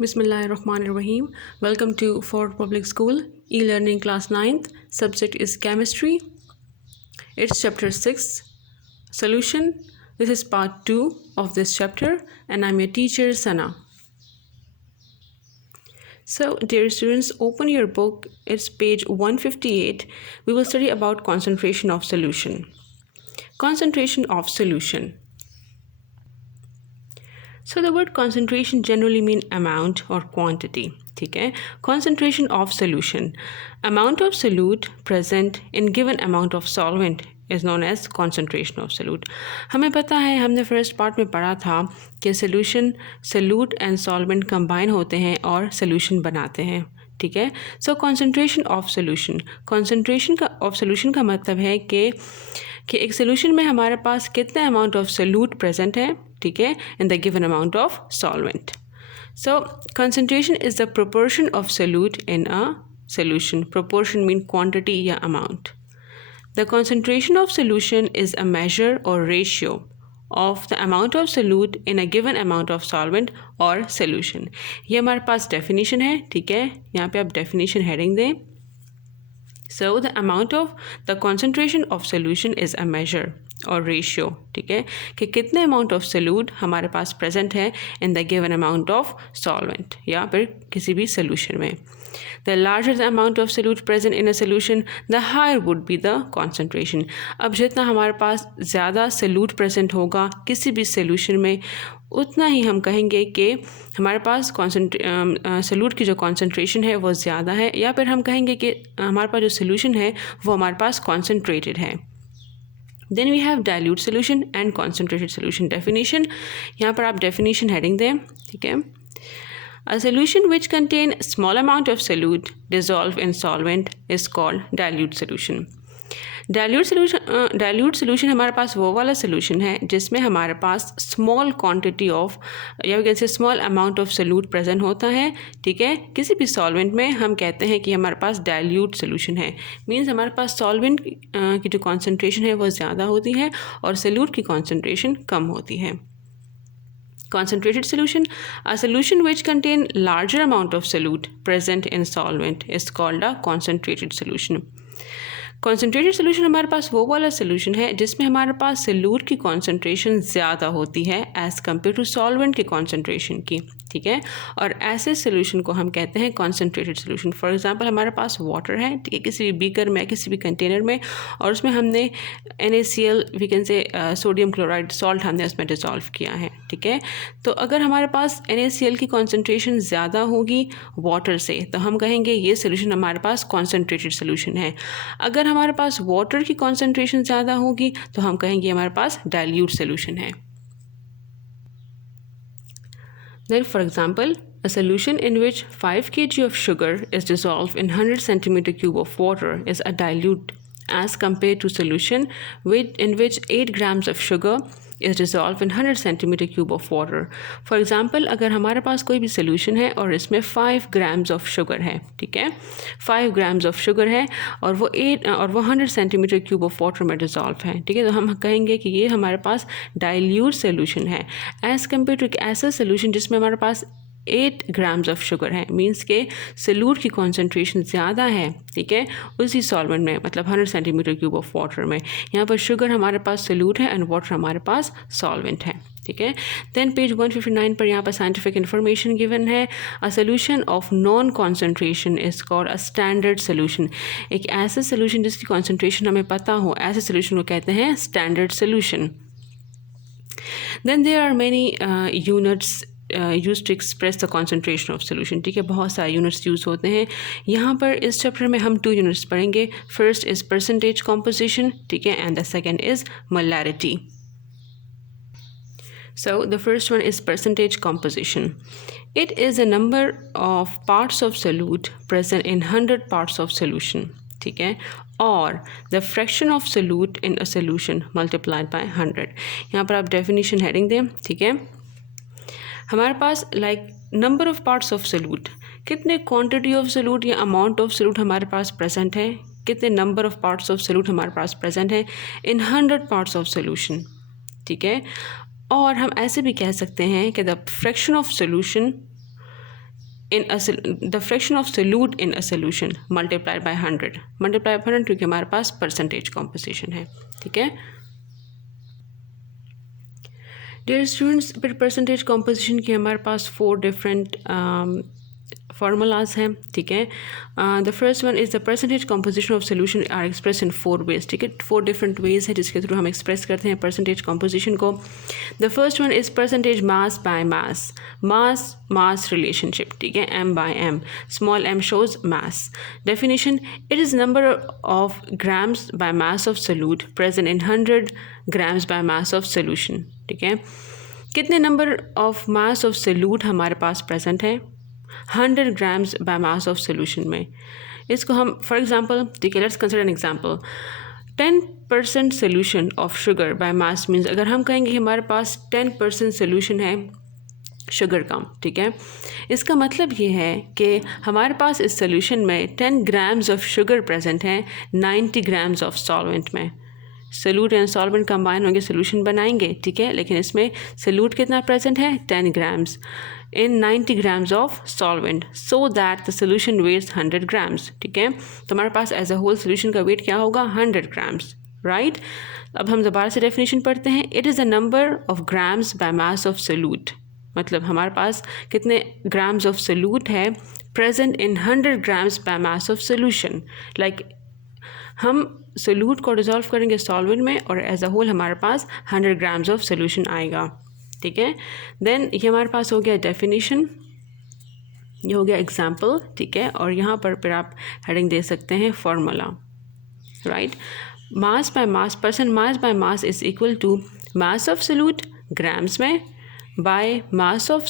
Bismillahirrahmanirrahim. Welcome to Ford Public School, e-learning class 9th. Subject is chemistry. It's chapter 6, solution. This is part 2 of this chapter and I'm your teacher Sana. So dear students, open your book. It's page 158. We will study about concentration of solution. Concentration of solution. So the word concentration generally mean amount or quantity. ठीक है, concentration of solution, amount of solute present in given amount of solvent is known as concentration of solute. हमें पता है, हमने first part में पढ़ा था कि solution, solute and solvent combine होते हैं और solution बनाते हैं. ठीक है, सो concentration of solution, concentration of solution का मतलब है कि एक solution में हमारे पास कितना amount of solute present है, ठीक है, in the given amount of solvent. So concentration is the proportion of solute in a solution. Proportion mean quantity या amount. The concentration of solution is a measure or ratio of the amount of solute in a given amount of solvent or solution. ये हमारे पास definition है, ठीक है, यहाँ पे आप definition heading दें. So the amount of the concentration of solution is a measure और रेशियो, ठीक है, कि कितने अमाउंट ऑफ सॉल्यूट हमारे पास प्रेजेंट है in the given amount of solvent या फिर किसी भी सोल्यूशन में. The larger the amount of solute present in a solution the higher would be the concentration. अब जितना हमारे पास ज़्यादा सॉल्यूट प्रेजेंट होगा किसी भी सोल्यूशन में, उतना ही हम कहेंगे कि हमारे पास सॉल्यूट की जो कॉन्सेंट्रेशन है वो ज़्यादा है, या फिर हम कहेंगे कि हमारे पास जो सोल्यूशन है वो हमारे पास कॉन्सेंट्रेटेड है. Then we have dilute solution and concentrated solution definition. यहाँ पर आप definition heading दें, ठीक है. A solution which contain small amount of solute dissolved in solvent is called dilute solution. Dilute solution हमारे पास वो वाला सोल्यूशन है जिसमें हमारे पास स्मॉल क्वांटिटी ऑफ या कैसे small amount of solute present होता है, ठीक है. किसी भी सॉल्वेंट में हम कहते हैं कि हमारे पास डाइल्यूट सोल्यूशन है. मींस हमारे पास सॉल्वेंट की जो कॉन्सेंट्रेशन है वो ज़्यादा होती है और सोल्यूट की कॉन्सेंट्रेशन कम होती है. Concentrated solution, a solution which contain larger amount of solute present in solvent is called a concentrated solution. Concentrated solution हमारे पास वो वाला सोल्यूशन है जिसमें हमारे पास सोल्यूट की कॉन्सेंट्रेशन ज़्यादा होती है एज़ कम्पेयर टू सॉल्वेंट की कॉन्सेंट्रेशन की, ठीक है. और ऐसे सोल्यूशन को हम कहते हैं कॉन्सेंट्रेटेड सोल्यूशन. फॉर एग्जांपल हमारे पास वाटर है, ठीक है, किसी भी बीकर में किसी भी कंटेनर में, और उसमें हमने NaCl we can say sodium chloride salt हमने उसमें डिज़ोल्व किया है, ठीक है. तो अगर हमारे पास NaCl की कॉन्सेंट्रेशन ज़्यादा होगी वाटर से तो हम कहेंगे ये सोल्यूशन हमारे पास कॉन्सेंट्रेटेड सोल्यूशन है. अगर हमारे पास वाटर की कॉन्सेंट्रेशन ज़्यादा होगी तो हम कहेंगे हमारे पास डाइल्यूट सोल्यूशन है. Then for example, a solution in which 5 kg of sugar is dissolved in 100 centimeter cube of water is a dilute as compared to solution in which 8 grams of sugar is dissolved in 100 centimeter cube of water. For example, अगर हमारे पास कोई भी solution है और इसमें 5 grams of sugar है, ठीक है, 5 grams of sugar है और वो 100 centimeter cube of water में dissolve है, ठीक है, तो हम कहेंगे कि ये हमारे पास dilute solution है as compared to एक ऐसा solution जिसमें हमारे पास 8 grams of sugar है. मीन्स के सोल्यूट की कॉन्सेंट्रेशन ज़्यादा है, ठीक है, उसी सॉल्वेंट में, मतलब 100 सेंटीमीटर क्यूब ऑफ वाटर में. यहाँ पर शुगर हमारे पास सोल्यूट है एंड वाटर हमारे पास सॉल्वेंट है, ठीक है. देन पेज 159 पर यहाँ पर साइंटिफिक इन्फॉर्मेशन गिवन है. A solution of non concentration is called a standard solution. एक ऐसा सोल्यूशन जिसकी कॉन्सेंट्रेशन हमें पता हो, ऐसे सोल्यूशन को कहते हैं standard solution. Then there are many units use to express the concentration of solution, ठीक है, बहुत सारे यूनिट्स यूज़ होते हैं. यहाँ पर इस चैप्टर में हम 2 यूनिट्स पढ़ेंगे. फर्स्ट इज़ परसेंटेज कॉम्पोजिशन, ठीक है, and the second is molarity. So the first one is percentage composition. It is a number of parts of solute present in 100 parts of solution, ठीक है, और the fraction of solute in a solution multiplied by 100. यहाँ पर आप definition heading दें, ठीक है. हमारे पास number of parts of solute, कितने क्वांटिटी ऑफ सोल्यूट या अमाउंट ऑफ सोल्यूट हमारे पास प्रेजेंट है, कितने number of parts of solute हमारे पास प्रेजेंट है इन 100 पार्ट्स ऑफ सोल्यूशन, ठीक है. और हम ऐसे भी कह सकते हैं कि the fraction of solution in a the fraction of solute in a solution multiplied by 100 क्योंकि हमारे पास परसेंटेज कॉम्पोजिशन है, ठीक है। डियर स्टूडेंट्स, फिर परसेंटेज कॉम्पोजिशन की हमारे पास 4 डिफरेंट formulas हैं, ठीक है। The first one is the percentage composition of solution are express in 4 ways, ठीक है। 4 डिफरेंट वेज है जिसके थ्रू हम एक्सप्रेस करते हैं परसेंटेज कॉम्पोजिशन को। The first one is percentage mass by mass, mass relationship, ठीक है, m by m, small m shows mass. Definition: it is number of grams by mass of solute present in 100 grams by mass of solution, ठीक है। कितने number of mass of solute हमारे पास present है 100 grams by mass of solution में। इसको हम for example, ठीक है, let's consider an example 10% solution of sugar by mass means, अगर हम कहेंगे हमारे पास 10% सोल्यूशन है शुगर का, ठीक है, इसका मतलब ये है कि हमारे पास इस सोल्यूशन में 10 ग्राम्स ऑफ शुगर प्रेजेंट हैं 90 ग्राम्स ऑफ सॉल्वेंट में। सोल्यूट एंड सॉल्वेंट कंबाइन होंगे सोल्यूशन बनाएंगे, ठीक है, लेकिन इसमें सोल्यूट कितना प्रेजेंट है 10 grams in 90 grams of solvent, so that the solution weighs 100 grams, ठीक है। तो हमारे पास एज अ होल सोल्यूशन का वेट क्या होगा 100 ग्राम्स, राइट। अब हम दोबारा से डेफिनेशन पढ़ते हैं। It is a number of grams by mass of solute, मतलब हमारे पास कितने ग्राम्स ऑफ सोल्यूट है present in 100 grams by mass of solution. Like हम सोल्यूट को डिज़ोल्व करेंगे सॉल्वेंट में और एज अ होल हमारे पास 100 ग्राम्स ऑफ सोल्यूशन आएगा, ठीक है। देन ये हमारे पास हो गया डेफिनेशन, ये हो गया एग्जाम्पल, ठीक है, और यहाँ पर फिर आप हेडिंग दे सकते हैं formula, right. Mass by mass, percent mass by mass is equal to mass of solute grams में by mass of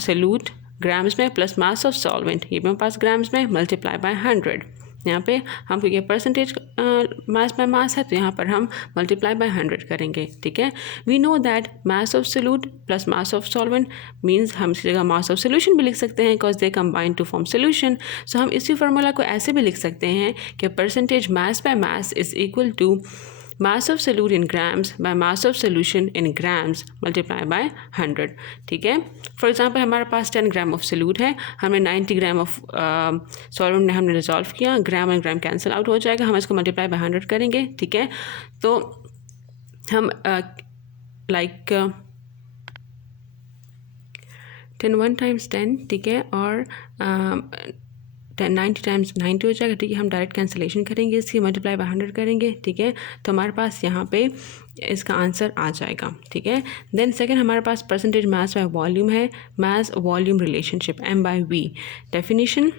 solute grams में प्लस मास ऑफ सॉल्वेंट, ये मेरे पास ग्राम्स में, मल्टीप्लाई बाय 100। यहाँ पे हम क्योंकि परसेंटेज मास बाय मास है तो यहाँ पर हम मल्टीप्लाई बाय 100 करेंगे, ठीक है। We know that mass of solute plus mass of solvent means हम इसी जगह मास ऑफ सोल्यूशन भी लिख सकते हैं because they combine to form solution. So हम इसी फार्मूला को ऐसे भी लिख सकते हैं कि percentage mass by mass is equal to mass of solute in grams by mass of solution in grams multiply by 100, ठीक है। फॉर एग्जांपल हमारे पास 10 ग्राम ऑफ सोल्यूट है, हमने 90 ग्राम ऑफ सॉल्वेंट ने हमने रिजॉल्व किया, ग्राम और ग्राम कैंसिल आउट हो जाएगा, हम इसको मल्टीप्लाई बाय 100 करेंगे, ठीक है। तो हम लाइक 10 1 टाइम्स 10, ठीक है, और 90 टाइम्स 90 हो जाएगा, ठीक है। हम डायरेक्ट कैंसिलेशन करेंगे, इसकी मल्टीप्लाई बाय 100 करेंगे, ठीक है। तो हमारे पास यहाँ पे इसका आंसर आ जाएगा, ठीक है। देन सेकंड हमारे पास परसेंटेज मास बाय वॉल्यूम है, mass volume relationship m/v। Definition: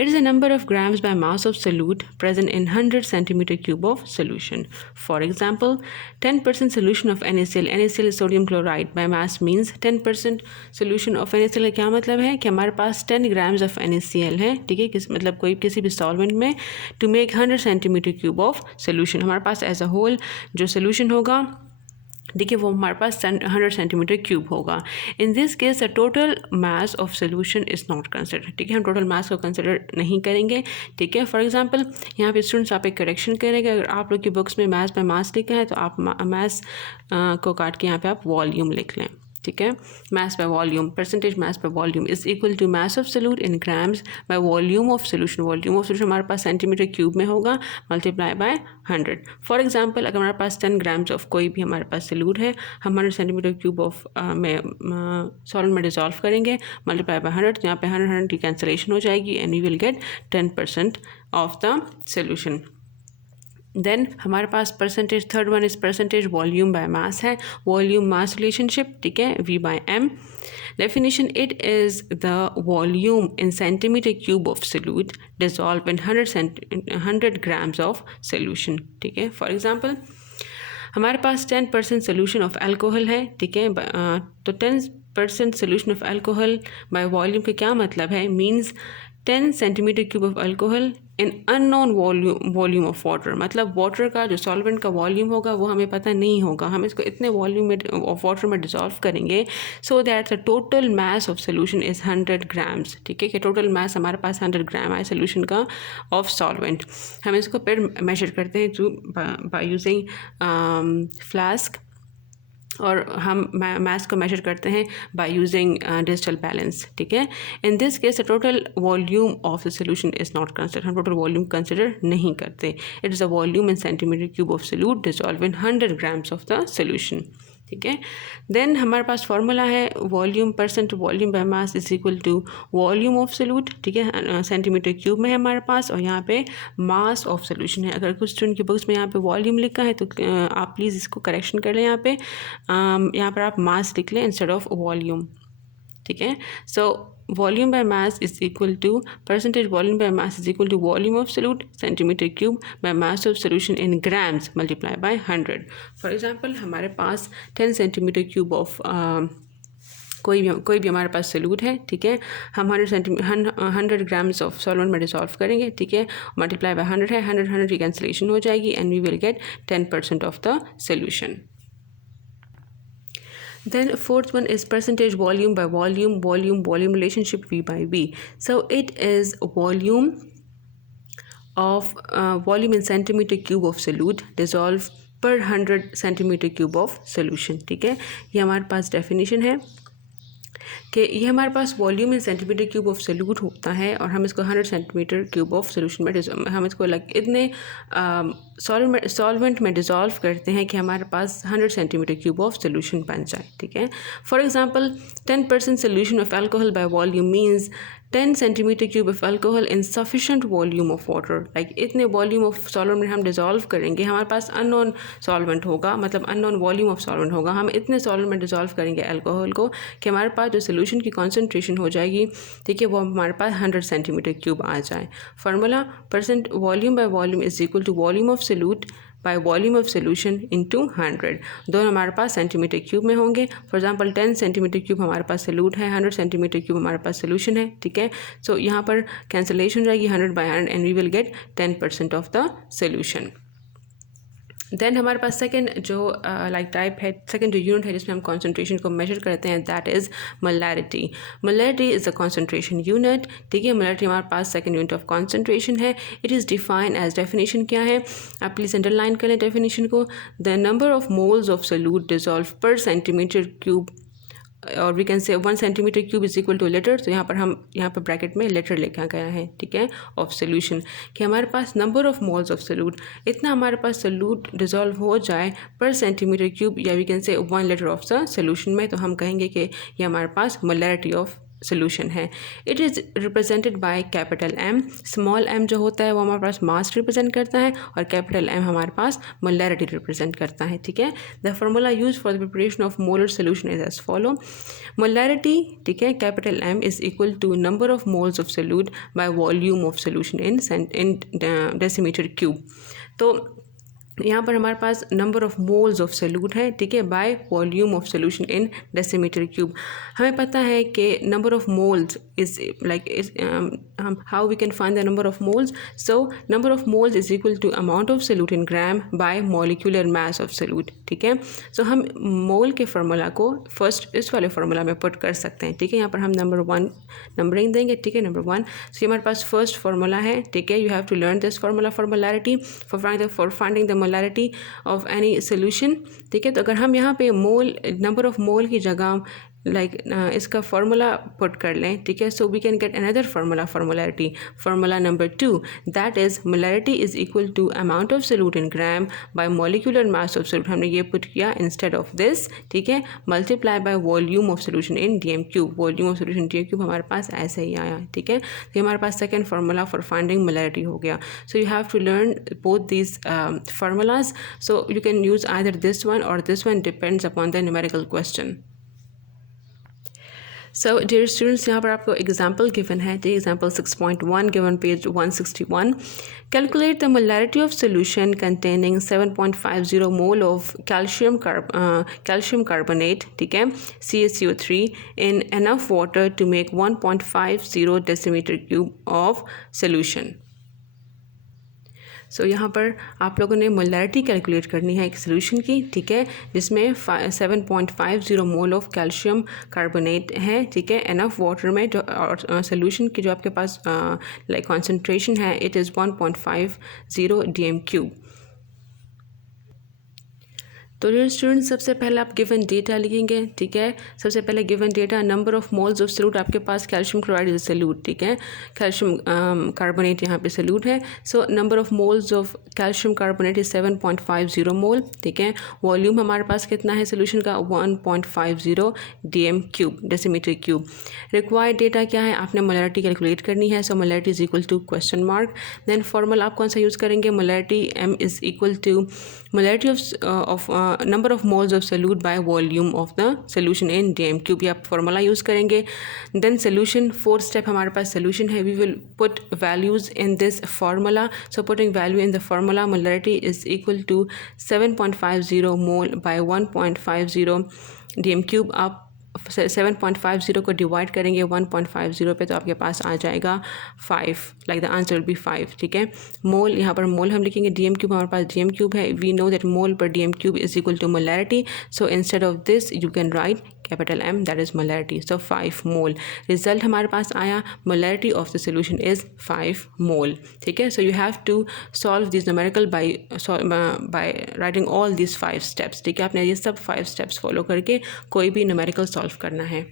it is a number of grams by mass of solute present in 100 centimeter cube of solution. For example, 10% solution of NaCl, NaCl is sodium chloride, by mass means 10% solution of NaCl क्या मतलब है कि हमारे पास 10 grams of NaCl है, ठीक है, मतलब कोई किसी भी सॉल्वेंट में to make 100 centimeter cube of solution, हमारे पास एज अ होल जो सोल्यूशन होगा, देखिए, वो हमारे पास 100 सेंटीमीटर क्यूब होगा। इन this case the total mass of solution is not consider, ठीक है, हम टोटल मास को कंसिडर नहीं करेंगे, ठीक है। फॉर एग्जांपल यहाँ पे स्टूडेंट्स आप एक करेक्शन करेंगे, अगर आप लोग की बुक्स में मास बाय मास लिखा है तो आप मास को काट के यहाँ पे आप वॉल्यूम लिख लें, ठीक है। Mass by volume, percentage mass by volume is equal to mass of solute in grams by volume of solution, volume of solution हमारे पास सेंटीमीटर क्यूब में होगा, मल्टीप्लाई बाय 100। फॉर एग्जांपल अगर हमारे पास 10 ग्राम्स ऑफ कोई भी हमारे पास सोल्यूट है, हम 100 सेंटीमीटर क्यूब ऑफ में सॉल्वेंट में डिजॉल्व करेंगे, मल्टीप्लाई बाय 100, यहाँ पे 100 की कैंसिलेशन हो जाएगी and we will get 10% of the solution. Then हमारे पास percentage third one is percentage volume by mass है, वॉल्यूम मास रिलेशनशिप, ठीक है, V/m। Definition: it is the volume in centimetre cube of solute dissolve in 100 grams of solution, ठीक है। For example हमारे पास 10% solution of alcohol है, ठीक है, तो 10% solution of alcohol by volume का क्या मतलब है, means 10 centimetre cube of alcohol in unknown volume of water, मतलब वाटर का जो सॉल्वेंट का वॉल्यूम होगा वो हमें पता नहीं होगा, हम इसको इतने वॉल्यूम में ऑफ वाटर में डिजॉल्व करेंगे so that the total mass of solution is 100 grams, ठीक है, कि टोटल मास हमारे पास 100 ग्राम है सोल्यूशन का ऑफ सॉल्वेंट। हम इसको फिर मेजर करते हैं बाय यूजिंग फ्लास्क और हम मास को मेजर करते हैं बाय यूजिंग डिजिटल बैलेंस, ठीक है। In this case the total volume of the solution is not consider, हम टोटल वॉल्यूम कंसिडर नहीं करते। It is a volume in centimetre cube of solute dissolve in 100 grams of the solution, ठीक है। Then हमारे पास formula है volume percent volume by mass is equal to volume of solute, ठीक है, centimetre cube में है हमारे पास, और यहाँ पे मास ऑफ सोल्यूशन है। अगर कुछ स्टूडेंट की बुक्स में यहाँ पे वॉल्यूम लिखा है तो आप प्लीज़ इसको करेक्शन कर लें, यहाँ पर आप मास लिख लें इंस्टेड ऑफ वॉल्यूम, ठीक है। सो volume by mass is equal to percentage volume by mass is equal to volume of solute centimeter cube by mass of solution in grams multiplied by 100. For example हमारे पास 10 centimeter cube of कोई भी हमारे पास salute है, ठीक है। हम 100 grams of solvent में dissolve करेंगे, ठीक है, मल्टीप्लाई बाय 100 है, 100 की कैंसिलेशन हो जाएगी and we will get 10% of the solution. Then fourth one is percentage volume by volume relationship V by V. So it is volume of volume in centimeter cube of solute dissolve per 100 centimeter cube of solution, ठीक है। ये हमारे पास definition है कि ये हमारे पास volume in centimetre cube of solute होता है और हम इसको 100 सेंटीमीटर क्यूब ऑफ सोल्यूशन में हम इसको इतने सॉल्वेंट में डिज़ोल्व करते हैं कि हमारे पास 100 सेंटीमीटर क्यूब ऑफ सोल्यूशन बन जाए, ठीक है। For example 10% solution of alcohol by volume means 10 centimetre cube of alcohol in sufficient volume of water, like इतने वॉल्यूम ऑफ सॉल्वेंट में हम डिज़ोल्व करेंगे, हमारे पास अननोन सॉल्वेंट होगा, मतलब अननोन वॉल्यूम ऑफ सॉल्वेंट होगा, हम इतने सॉल्वेंट में डिज़ोल्व करेंगे अल्कोहल को कि हमारे पास जो सोल्यूशन की कॉन्सेंट्रेशन हो जाएगी, ठीक है, वो हमारे पास 100 सेंटीमीटर क्यूब आ जाए। Formula percent volume by volume is equal to volume of solute by volume of solution into 100, दोनों हमारे पास सेंटीमीटर क्यूब में होंगे। फॉर एग्जांपल 10 सेंटीमीटर क्यूब हमारे पास सोल्यूट है, 100 सेंटीमीटर क्यूब हमारे पास सोल्यूशन है, ठीक है। सो यहाँ पर कैंसिलेशन हो जाएगी 100 by 100 and we will get 10% of the solution. Then हमारे पास सेकंड जो टाइप है, सेकंड जो यूनिट है जिसमें हम कॉन्सेंट्रेशन को मेजर करते हैं, that is molarity. Molarity is a concentration unit, ठीक है। मोलैरिटी हमारे पास सेकंड यूनिट ऑफ कॉन्सेंट्रेशन है। It is defined as, definition क्या है, आप प्लीज़ अंडरलाइन करें डेफिनेशन को, the number of moles of solute dissolve पर सेंटीमीटर क्यूब, और we can say 1 centimetre cube is equal to litre. तो यहाँ पर हम यहाँ पर ब्रैकेट में लीटर लिखा गया है, ठीक है, ऑफ सोल्यूशन, कि हमारे पास number of moles of solute, इतना हमारे पास सोल्यूट डिसॉल्व हो जाए पर सेंटीमीटर क्यूब, या we can say 1 litre of the solution में, तो हम कहेंगे कि ये हमारे पास मोलैरिटी ऑफ सोल्यूशन है। It is represented by capital M, small M जो होता है वो हमारे पास मास रिप्रेजेंट करता है और कैपिटल एम हमारे पास मोलैरिटी रिप्रेजेंट करता है, ठीक है। The formula use for the preparation of molar solution is as follow, molarity, ठीक है, capital M is equal to number of moles of solute by volume of solution in decimetre cube. तो यहाँ पर हमारे पास number of moles of solute है, ठीक है, by volume of solution in decimetre cube. हमें पता है कि number of moles is how we can find the number of moles, so number of moles is equal to amount of solute in gram by molecular mass of solute, ठीक है। सो हम मोल के formula को first इस वाले formula में put कर सकते हैं, ठीक है। यहाँ पर हम नंबर 1 नंबरिंग देंगे, ठीक है, नंबर 1। सो हमारे पास फर्स्ट फार्मूला है, ठीक है, you have to learn this formula for molarity for finding the molarity of any solution, ठीक है। तो अगर हम यहाँ पे मोल, नंबर ऑफ मोल की जगह इसका फार्मूला पुट कर लें, ठीक है, so we can get another formula for molarity, formula number 2, that is molarity is equal to amount of solute in gram by molecular mass of solute, हमने ये put किया इंस्टेड ऑफ दिस, ठीक है, multiply by volume of solution in DM cube, volume of solution DM cube हमारे पास ऐसे ही आया, ठीक है। तो हमारे पास second formula for finding molarity हो गया। सो you have to learn both these formulas, so you can use either this one और this one, depends upon the numerical question. So dear students, यहाँ पर आपको एग्जाम्पल गिवन है, example 6.1 given page 161। Calculate the molarity of solution containing 7.50 mole of calcium carbonate, ठीक है, CaCO3 in enough water to make 1.50 decimetre cube of solution. So यहाँ पर आप लोगों ने मोलैरिटी कैलकुलेट करनी है एक सोल्यूशन की, ठीक है, जिसमें 7.50 मोल ऑफ कैल्शियम कार्बोनेट है, ठीक है, एनफ वाटर में, जो और सोल्यूशन की जो आपके पास कॉन्सेंट्रेशन है, इट इज़ 1.50 DM क्यूब। तो डियर स्टूडेंट्स, सबसे पहले आप गिवन डेटा लिखेंगे, ठीक है। सबसे पहले given data, number of moles of solute आपके पास कैल्शियम क्लोराइड इज सॉल्यूट, ठीक है। कैल्शियम कार्बोनेट यहाँ पे सॉल्यूट है। सो number of moles of calcium carbonate is 7.50 मोल, ठीक है। वॉल्यूम हमारे पास कितना है सोल्यूशन का, 1.50 dm³ decimetre cube. Required data क्या है, आपने मोलैरिटी कैलकुलेट करनी है। So molarity is equal to question mark. Then formula आप कौन सा यूज़ करेंगे, molarity m is equal to molarity of number of moles of solute by volume of the solution in dm³, ये आप formula use करेंगे। Then solution, 4 step हमारे पास solution है। We will put values in this formula. So putting value in the formula, molarity is equal to 7.50 mole by 1.50 dm³। आप 7.50 को divide करेंगे 1.50 पे, तो आपके पास आ जाएगा 5, like the answer will be 5, ठीक है। मोल, यहाँ पर मोल हम लिखेंगे, dm³ हमारे पास dm³ है। We know that mole per dm³ is equal to molarity. So instead of this you can write capital M, that is molarity. So 5 mole result हमारे पास आया, molarity of the solution is 5 mole, ठीक है। So you have to solve this numerical by writing all this 5 steps, ठीक है। आपने ये सब 5 स्टेप्स फॉलो करके कोई भी न्यूमेरिकल सॉल्व करना है।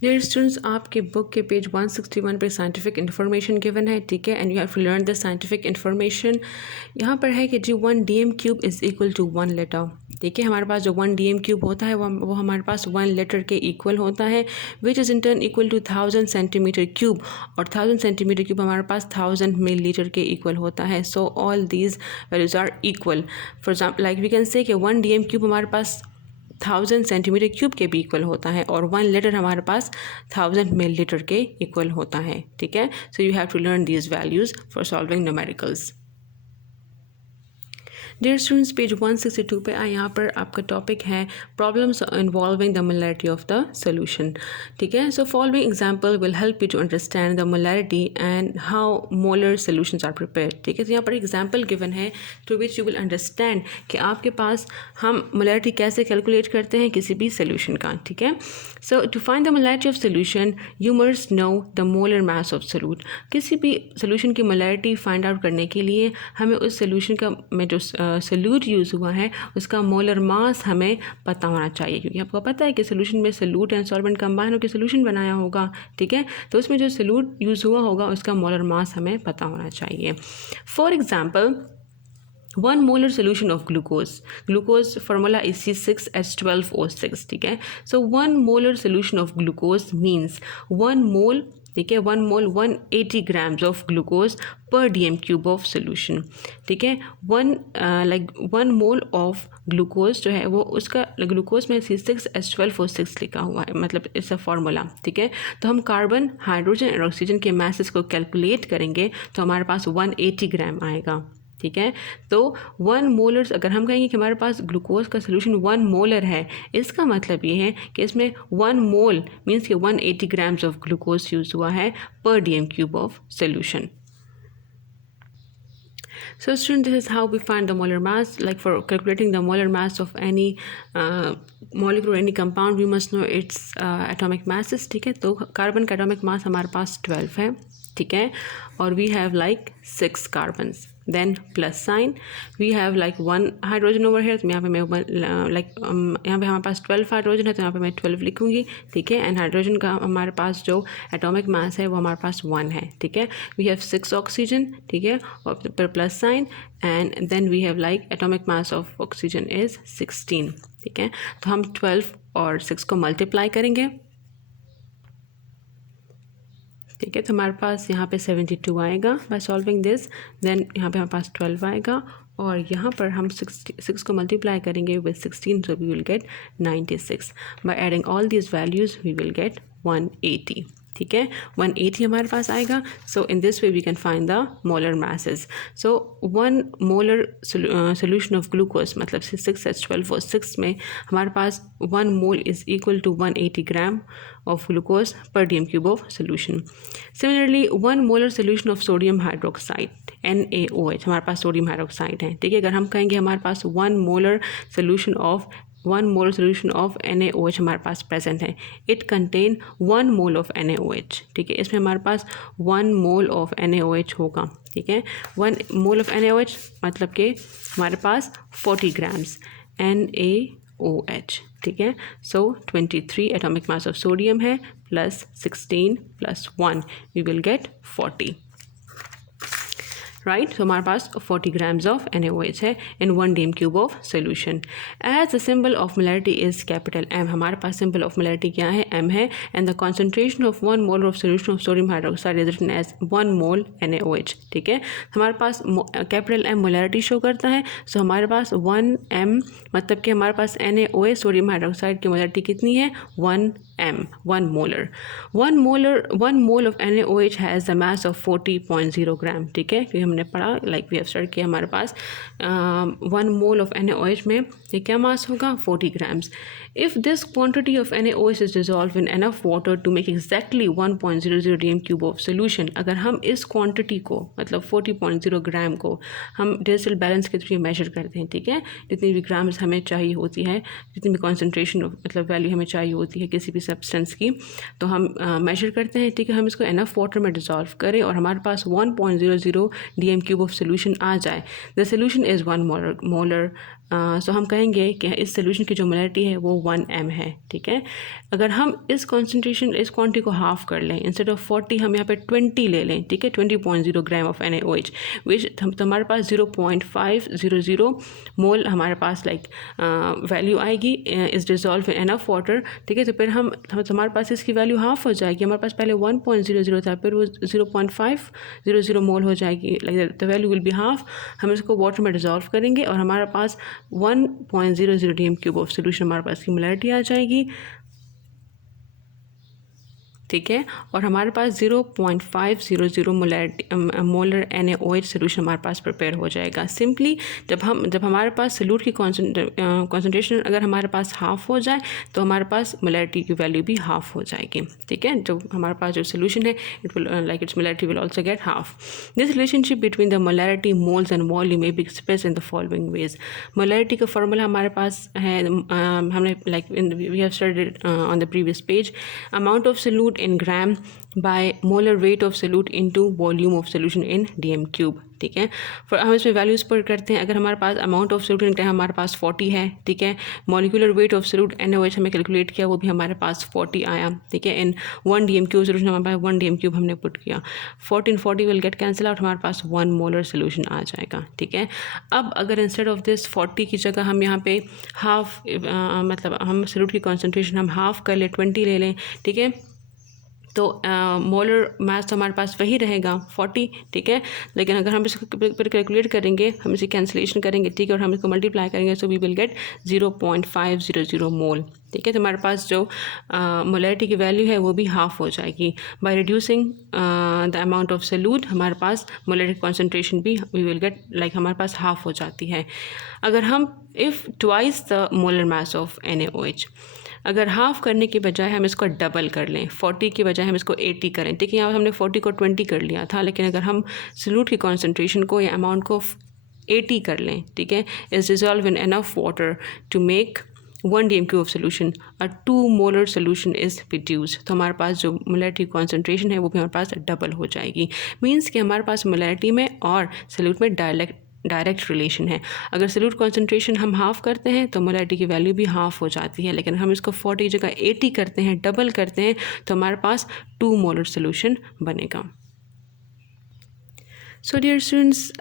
डियर स्टूडेंट्स, आपके बुक के पेज 161 पे साइंटिफिक इन्फॉर्मेशन गिवन है, ठीक है। And you have to learn the scientific information. यहाँ पर है कि जी 1 dm³ is equal to 1 litre, ठीक है। हमारे पास जो 1 dm³ होता है वो हमारे पास 1 लीटर के इक्वल होता है, which is in turn equal to 1000 centimetre cube, और 1000 सेंटीमीटर क्यूब हमारे पास 1000 मिलीलीटर के इक्वल होता है। So all these values are equal. For example, like we can say कि 1 dm³ हमारे पास 1000 सेंटीमीटर क्यूब के भी इक्वल होता है, और 1 लीटर हमारे पास 1000 मिलीलीटर के इक्वल होता है, ठीक है। So you have to learn these values for solving numericals. Dear students, page 162 पे आए, यहाँ पर आपका टॉपिक है problems involving the molarity of the solution, ठीक है। So following example will help you to understand the molarity and how molar solutions are prepared, ठीक है। तो यहाँ पर एग्जांपल गिवन है through which you will understand कि आपके पास हम मोलैरिटी कैसे कैलकुलेट करते हैं किसी भी सोल्यूशन का, ठीक है। So to find the molarity of solution you must know the molar mass of solute. किसी भी सोल्यूशन की मोलैरिटी फाइंड आउट करने के लिए हमें उस सोल्यूशन का में जो सोल्यूट यूज़ हुआ है उसका मोलर मास हमें पता होना चाहिए, क्योंकि आपको पता है कि सोल्यूशन में सोल्यूट एंड सॉल्वेंट कंबाइन होकर सोल्यूशन बनाया होगा, ठीक है। तो उसमें जो सोल्यूट यूज़ हुआ होगा उसका मोलर मास हमें पता होना चाहिए। For example, 1 molar solution of glucose formula is C6H12O6, ठीक है। सो 1 molar solution of glucose means 1 mole, ठीक है, 1 mole 180 grams of glucose per dm³ of solution, ठीक है। 1 mole of ग्लूकोज जो है वो उसका ग्लूकोज में C6H12O6 लिखा हुआ है, मतलब इट्स अ फार्मूला, ठीक है। तो हम कार्बन, हाइड्रोजन और ऑक्सीजन के मासेस को कैलकुलेट करेंगे तो हमारे पास 180 ग्राम आएगा, ठीक है। तो 1 मोलर, अगर हम कहेंगे कि हमारे पास ग्लूकोज का सोल्यूशन 1 मोलर है, इसका मतलब ये है कि इसमें 1 मोल मीन्स कि 180 ग्राम्स ऑफ ग्लूकोज यूज़ हुआ है पर dm³ of solution. So students, this is how we find the molar mass. Like for calculating the molar mass of any molecule or any compound, we must know its atomic masses, ठीक है। तो carbon का atomic mass हमारे पास 12 है, ठीक है, और we have like 6 carbons. Then plus sign, we have like 1 hydrogen over here, तो यहाँ पे मैं यहाँ पे हमारे पास 12 हाइड्रोजन है तो यहाँ पे मैं 12 लिखूँगी, ठीक है। एंड हाइड्रोजन का हमारे पास जो एटॉमिक मास है वो हमारे पास 1 है, ठीक है। वी हैव 6 ऑक्सीजन, ठीक है, और पर plus sign, and then we have like atomic mass of oxygen is 16, ठीक है। तो हम 12 और 6 को मल्टीप्लाई करेंगे, ठीक है। तो हमारे पास यहाँ पे 72 आएगा बाय सॉल्विंग दिस। देन यहाँ पे हमारे पास 12 आएगा, और यहाँ पर हम 6 को मल्टीप्लाई करेंगे with 16, so we will get 96। By adding all these values we will get 180, ठीक है। 180 हमारे पास आएगा। So in this way we can find the molar masses. So 1 molar solution of glucose मतलब C6H12O6 में हमारे पास 1 mole is equal to 180 gram of glucose per dm³ of solution. Similarly, 1 molar solution of sodium hydroxide NaOH, हमारे पास sodium hydroxide है, ठीक है। अगर हम कहेंगे हमारे पास 1 molar solution of 1 mole solution of NaOH हमारे पास प्रेजेंट है. It contain 1 mole of NaOH. ठीक है, इसमें हमारे पास 1 मोल ऑफ NaOH होगा. ठीक है, 1 मोल ऑफ NaOH मतलब कि हमारे पास 40 ग्राम्स NaOH. ठीक है, so 23 atomic mass of sodium है plus 16 plus 1 we will get 40. Right, तो हमारे पास 40 grams of NaOH है in 1 dm cube of solution. As the symbol of molarity is capital M. हमारे पास सिंबल ऑफ मोलैरिटी क्या है? M है. And the concentration of 1 mole of solution of sodium hydroxide is written as 1 mole NaOH. ठीक है, हमारे पास capital M molarity show करता है. सो हमारे पास 1 M मतलब कि हमारे पास NaOH सोडियम हाइड्रोक्साइड की मोलैरिटी कितनी है? 1 M, 1 molar. 1 mole of NaOH has the mass of 40.0 gram. ठीक है, क्योंकि हमने पढ़ा लाइक वी हैव स्टडी किया हमारे पास 1 मोल ऑफ NaOH में ये क्या मास होगा? 40 grams. If this quantity of NaOH is dissolved in enough water to make exactly 1.00 dm cube of solution, अगर हम इस क्वांटिटी को मतलब 40.0 ग्राम को हम डिजिटल बैलेंस के थ्रू मेजर करते हैं. ठीक है, जितनी भी ग्राम्स हमें चाहिए होती है, जितनी भी कॉन्सेंट्रेशन मतलब वैल्यू हमें चाहिए होती है किसी भी सब्सटेंस की, तो हम मेजर करते हैं. ठीक है, हम इसको एनफ वाटर में डिसॉल्व करें और हमारे पास 1.00 dm क्यूब ऑफ सोल्यूशन आ जाए. The solution is 1 molar. So हम कहेंगे कि इस सोल्यूशन की जो मोलैरिटी है वो 1 M है. ठीक है, अगर हम इस कॉन्सेंट्रेशन इस क्वांटिटी को हाफ कर लें, इंस्टेड ऑफ 40 हम यहाँ पे 20 ले लें. ठीक है, 20.0 ग्राम ऑफ NaOH विच तो हमारे पास 0.500 मोल हमारे पास लाइक वैल्यू आएगी is dissolve in enough water. ठीक है, तो फिर हम हमारे पास इसकी वैल्यू हाफ हो जाएगी. हमारे पास पहले 1.00 था, फिर वो 0.500 मोल हो जाएगी. Like the value will be half. हम इसको वाटर में डिसॉल्व करेंगे और हमारे पास 1.00 dm क्यूब ऑफ सोल्यूशन हमारे पास की मोलैरिटी आ जाएगी. ठीक है, और हमारे पास 0.500 मोलर NaOH सोल्यूशन हमारे पास प्रिपेयर हो जाएगा. सिंपली जब हमारे पास सोल्यूट की कॉन्सेंट्रेशन अगर हमारे पास हाफ हो जाए तो हमारे पास मोलैरिटी की वैल्यू भी हाफ हो जाएगी. ठीक है, जो हमारे पास जो सोल्यूशन है it will like its molarity will also get half. This relationship between the molarity moles and volume may be express in the following ways. Molarity का फॉर्मूला हमारे पास है, हमने like we have studied on the previous page. Amount of solute in gram by molar weight of solute into volume of solution in dm cube. ठीक है, फिर हम इसमें वैल्यूज़ पुट करते हैं. अगर हमारे पास अमाउंट ऑफ सोल्यूट हमारे पास 40 है. ठीक है, molecular weight of solute NaOH हमें कैलकुलेट किया, वो भी हमारे पास 40 आया. ठीक है, इन 1 dm क्यूब सोल्यूशन हमारे पास 1 dm क्यूब हमने पुट किया. 40 40 विल गेट कैंसिल आउट, हमारे पास 1 मोलर सोल्यूशन आ जाएगा. ठीक है, अब अगर इंस्टेड ऑफ दिस 40 की जगह हम यहाँ पे हाफ मतलब हम सोल्यूट की कॉन्सेंट्रेशन हम हाफ कर लें, 20 ले लें. ठीक है, तो मोलर मास तो हमारे पास वही रहेगा 40. ठीक है, लेकिन अगर हम इसको फिर कैलकुलेट करेंगे, हम इसे कैंसिलेशन करेंगे. ठीक है, और हम इसको मल्टीप्लाई करेंगे, सो वी विल गेट 0.500 मोल. ठीक है, तो हमारे पास जो मोलैरिटी की वैल्यू है वो भी हाफ हो जाएगी. By reducing the amount of solute हमारे पास मोलैरिटी कॉन्सेंट्रेशन भी वी विल गेट लाइक हमारे पास हाफ हो जाती है. अगर हम if twice the molar mass of NaOH, अगर हाफ करने के बजाय हम इसको डबल कर लें, 40 की बजाय हम इसको 80 करें. ठीक है, यहाँ हमने 40 को 20 कर लिया था, लेकिन अगर हम सोल्यूट की कॉन्सेंट्रेशन को या अमाउंट को 80 कर लें. ठीक है, is dissolve in enough water to make 1 dm cube of solution, और 2 मोलर सोल्यूशन इज़ प्रोड्यूस. तो हमारे पास जो मोलैरिटी कॉन्सेंट्रेशन है वो भी हमारे पास डबल हो जाएगी. मीन्स कि हमारे पास मोलैरिटी में और सोल्यूट में डायरेक्ट रिलेशन है. अगर सोल्यूट कॉन्सेंट्रेशन हम हाफ करते हैं तो मोलैरिटी की वैल्यू भी हाफ हो जाती है, लेकिन हम इसको 40 की जगह 80 करते हैं, डबल करते हैं, तो हमारे पास 2 मोलर सोल्यूशन बनेगा. So dear students,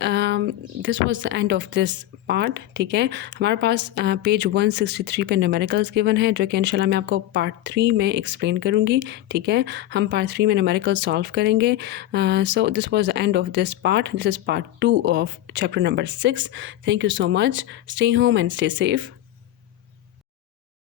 this was the end of this part. ठीक है, हमारे पास पेज 163 पे न्यूमेरिकल्स गिवन है, जो कि इंशाल्लाह मैं आपको पार्ट 3 में एक्सप्लेन करूँगी. ठीक है, हम पार्ट 3 में न्यूमेरिकल्स सॉल्व करेंगे. So this was the end of this part. This is part 2 of chapter number 6. Thank you so much. Stay home and stay safe.